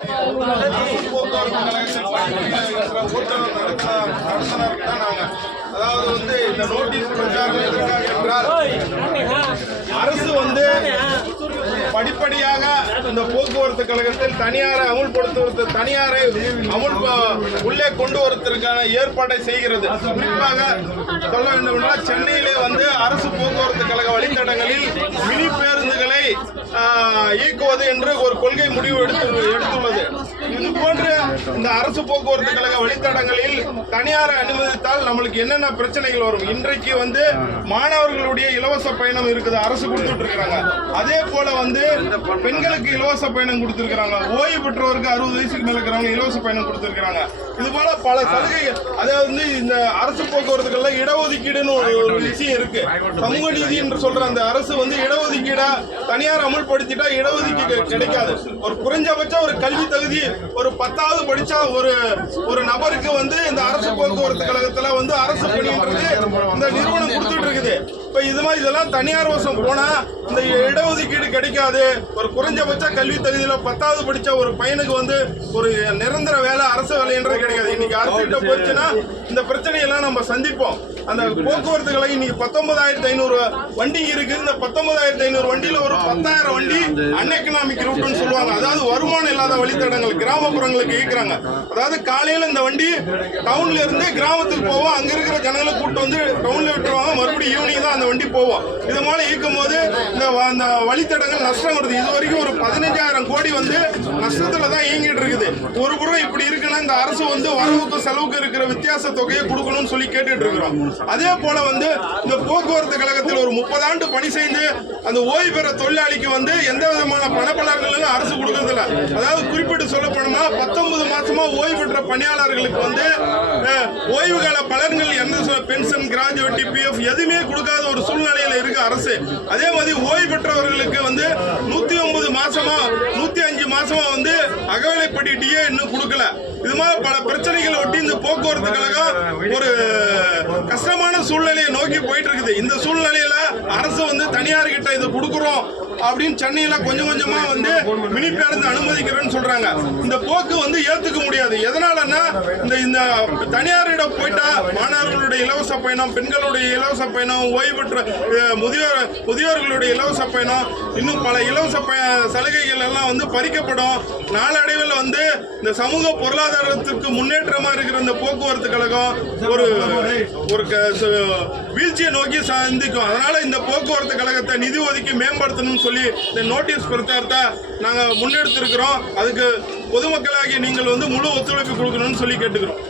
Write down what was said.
அதாவது வந்து இந்த நோட்டீஸ் பிரச்சாரம் எதற்காக என்றால் அரசு வந்து படிப்படியாக இந்த போக்குவரத்து கழகத்தில் தனியாரை உள்ளே கொண்டு வருவதற்கான ஏற்பாட்டை செய்கிறது. குறிப்பாக சொல்ல வேண்டும் என்றால் சென்னையிலே வந்து அரசு போக்குவரத்து கழக வழித்தடங்களில் மினி பேருந்துகளை இயக்குவது என்று ஒரு கொள்கை முடிவு எடுத்துள்ளது. இது போன்று இந்த அரசு போக்குவரத்து கழக வழித்தடங்களில் தனியாரை அனுமதித்தால் நம்மளுக்கு என்னென்ன பிரச்சனைகள் வரும்? இன்றைக்கு வந்து மாணவர்களுடைய இலவச பயணம் இருக்குது, அரசு கொடுத்துட்டு இருக்காங்க. அதே போல வந்து பெண்களுக்கு இலவச பயணம் கொடுத்திருக்கிறாங்க, ஓய்வு பெற்றவருக்கு 60 வயசுக்கு மேல இருக்கிறவங்க இலவச பயணம் கொடுத்திருக்கிறாங்க. இது போல பல சலுகைகள். அதாவது வந்து இந்த அரசு போக்குவரத்துகள்ல இடஒதுக்கீடுன்னு ஒரு விஷயம் இருக்கு. சமூக நீதி என்று சொல்ற அந்த அரசு வந்து இடஒதுக்கீடா தனியார் அமுல்படுத்திட்டா இடஒதுக்கீடு கிடைக்காது. ஒரு குறைஞ்சபட்ச ஒரு கல்வி தகுதி ஒரு 10வது படிச்சா ஒரு நபருக்கு வந்து இந்த அரசு போக்குவரத்து கழகத்துல வந்து அரசு பணின்றது இந்த நிறுவனம் கொடுத்துட்டு இருக்குது. இப்ப இது மாதிரி இதெல்லாம் தனியார் வசம் போனா இந்த இடஒதுக்கீடு கிடைக்காது. ஒரு குறைஞ்சபட்ச கல்வி தகுதியில 10வது படிச்ச ஒரு பையனுக்கு வந்து ஒரு நிரந்தர வேலை அரசு வேலைன்றது கிடைக்காது. இன்னைக்கு அரசு கிட்ட போயிடுச்சுன்னா இந்த பிரச்சனையெல்லாம் நம்ம சந்திப்போம். அந்த போக்குவரத்து கழகம் இன்னைக்கு 19,500 வண்டி இருக்கு. இந்த 19,500 வண்டியில ஒரு 10,000 வண்டி அன்எக்கனாமிக் ரூட்னு சொல்லுவாங்க. அதாவது வருமானம் இல்லாத வழித்தடங்கள் கிராமப்புறங்களுக்கு இயக்குறாங்க. அதாவது காலையில இந்த வண்டி டவுன்ல இருந்து கிராமத்துக்கு போவோம், அங்க இருக்கிற ஜனங்களை கூட்டு வந்து டவுன்ல விட்டுருவாங்க, மறுபடியும் ஈவினிங் தான் அந்த வண்டி போவோம். இது மாதிரி இயக்கும் போது இந்த வழித்தடங்கள் நஷ்டம் வருது. இது வரைக்கும் ஒரு 15,000 கோடி வந்து நஷ்டத்துல தான் இயங்கிட்டு இருக்குது. ஒரு புறம் இப்படி இருக்குன்னா இந்த அரசு வந்து வரவுக்கு செலவுக்கு இருக்கிற வித்தியாச தொகையை கொடுக்கணும்னு சொல்லி கேட்டுட்டு இருக்கிறோம். அதே போல வந்து இந்த போக்குவரத்து கழகத்தில் ஒரு 30 ஆண்டு பணி செய்து அந்த ஓய்வு பெற தொழிலாளிக்கு வந்து எந்த விதமான பணப்பலன்களும் அரசு கொடுக்கறதில்ல. அதாவது குறிப்பிட்டு சொல்ல போனோம்னா 19 மாசமா ஓய்வு பெற்ற பணியாளர்களுக்கு வந்து ஓய்வு கால பலன்கள் எந்த பென்ஷன், கிராஜுவேட்டி, பிஎஃப் எதுவுமே கொடுக்காத ஒரு சூழ்நிலையில இருக்கு அரசு. அதே மாதிரி ஓய்வு பெற்றவர்களுக்கு வந்து 109 மாசமா 105 மாசமா வந்து அகவிலைப்படி டிஏ இன்னும் கொடுக்கல. இது மாதிரி பல பிரச்சனைகளை ஒட்டி இந்த போக்குவரத்து கழகம் ஒரு கஷ்டமான சூழ்நிலையை நோக்கி போயிட்டு இருக்குது. இந்த சூழ்நிலையில அரசு வந்து தனியார் கிட்ட இதை கொடுக்குறோம் அப்படின்னு சென்னையில கொஞ்சம் கொஞ்சமா வந்து மினி பேருந்து அனுமதிக்கிறேன்னு சொல்றாங்க. இந்த போக்கு வந்து ஏத்துக்க முடியாது. எதனாலன்னா இந்த தனியாரிடம் போயிட்டா மாணவர்களுடைய இலவச பயணம், பெண்களுடைய இலவச பயணம், ஓய்வு பெற்ற முதியோர்களுடைய இலவச பயணம், இன்னும் பல இலவச சலுகைகள் எல்லாம் வந்து பறிக்கப்படும். நாளடைவில் வந்து இந்த சமூக பொருளாதாரத்திற்கு முன்னேற்றமா இருக்கிற இந்த போக்குவரத்து கழகம் ஒரு வீழ்ச்சியை நோக்கி சந்திக்கும். அதனால இந்த போக்குவரத்து கழகத்தை நிதி ஒதுக்கி மேம்படுத்தணும்னு சொல்லி இந்த நோட்டீஸ் பிரச்சாரத்தை நாங்கள் முன்னெடுத்திருக்கிறோம். அதுக்கு பொதுமக்களாகிய நீங்கள் வந்து முழு ஒத்துழைப்பு கொடுக்கணும்னு சொல்லி கேட்டுக்கிறோம்.